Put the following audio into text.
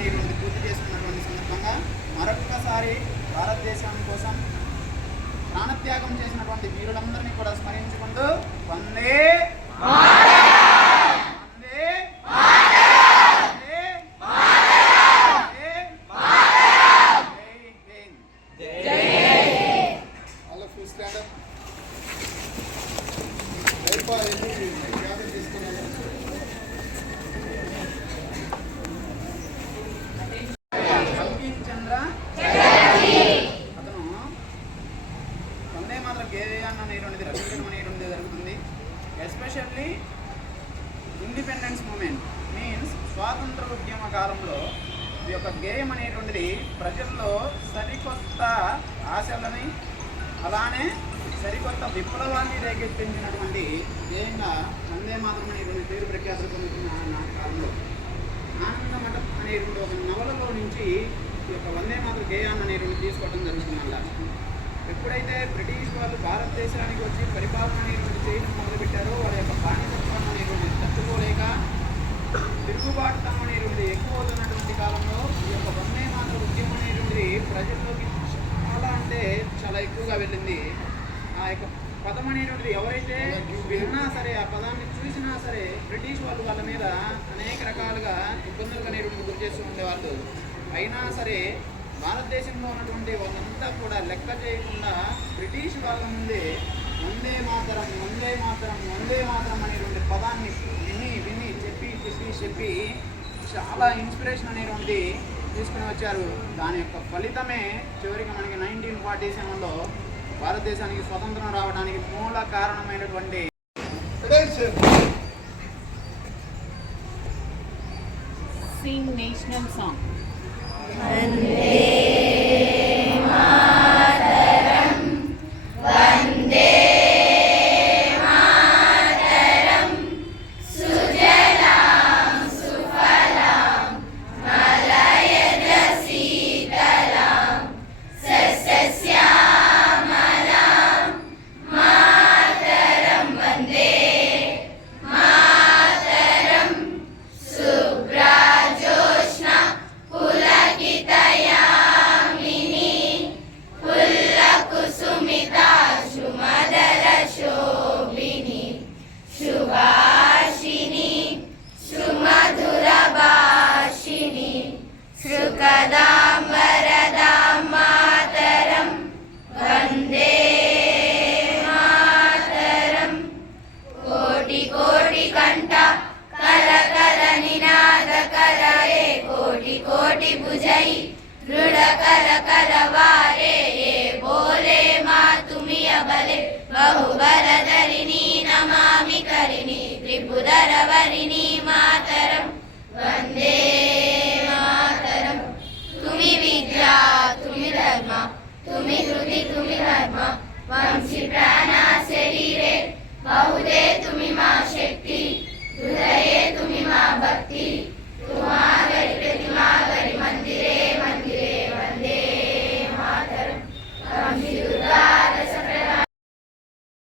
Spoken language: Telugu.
అనేటువంటి పూర్తి చేసుకున్నటువంటి సందర్భంగా మరొక్కసారి భారతదేశం కోసం ప్రాణత్యాగం చేసినటువంటి వీరులందరినీ కూడా స్మరించుకుంటూ వందే Thank you independence moment means స్వాతంత్ర ఉద్యమ కాలంలో ఈ యొక్క గేయం అనేటువంటిది ప్రజల్లో సరికొత్త ఆశలని అలానే సరికొత్త విప్లవాన్ని రేకెత్తించినటువంటి గేయంగా వందే మాత్రం అనేటువంటి పేరు ప్రఖ్యాతులు పొందుతున్న నా కాలంలో. ఆనందమఠం అనేటువంటి ఒక నవలలో నుంచి ఈ యొక్క వందే మాతృ గేయాన్ని అనేటువంటి తీసుకోవడం జరుగుతుంది అలా. ఎప్పుడైతే బ్రిటిష్ వాళ్ళు భారతదేశానికి వచ్చి పరిపాలన అనేటువంటి చేయడం మొదలుపెట్టారో వాళ్ళ యొక్క బానిసత్వం అనేటువంటి తట్టుకోలేక తిరుగుబాటుతనం అనేటువంటి ఎక్కువ అవుతున్నటువంటి కాలంలో ఈ యొక్క వందే మాతృ ఉద్యమం అనేటువంటిది ప్రజల్లోకి చాలా అంటే చాలా ఎక్కువగా వెళ్ళింది. ఆ యొక్క పదం అనేటువంటిది ఎవరైతే విన్నా సరే ఆ పదాన్ని చూసినా సరే బ్రిటిష్ వాళ్ళు వాళ్ళ మీద అనేక రకాలుగా ఇబ్బందులకు అనేటువంటి గురి చేస్తూ ఉండేవాళ్ళు. అయినా సరే భారతదేశంలో ఉన్నటువంటి వాళ్ళంతా కూడా లెక్క చేయకుండా బ్రిటిష్ వాళ్ళ ముందే వందే మాతరం వందే మాతరం వందే మాతరం అనేటువంటి పదాన్ని విని విని చెప్పి చెప్పి చెప్పి చాలా ఇన్స్పిరేషన్ అనేటువంటి తీసుకుని వచ్చారు దాని యొక్క ఫలితమే చివరికి మనకి నైన్టీన్ ఫార్టీ సెవెన్లో భారతదేశానికి స్వతంత్రం రావడానికి మూల కారణమైనటువంటి Attention. sing national दृढ़ कर करवारे ये बोले माँ तुम्हें अबले। बहुबल धरिणी नमामि करिणी त्रिपुरर वरिणी मातरम। वंदे मातरम। तुम्हें विद्या, तुम्हें धर्म, तुम्हें हृदय तुम्हें धर्म। वंशी प्राणा शरीरे बहुदेव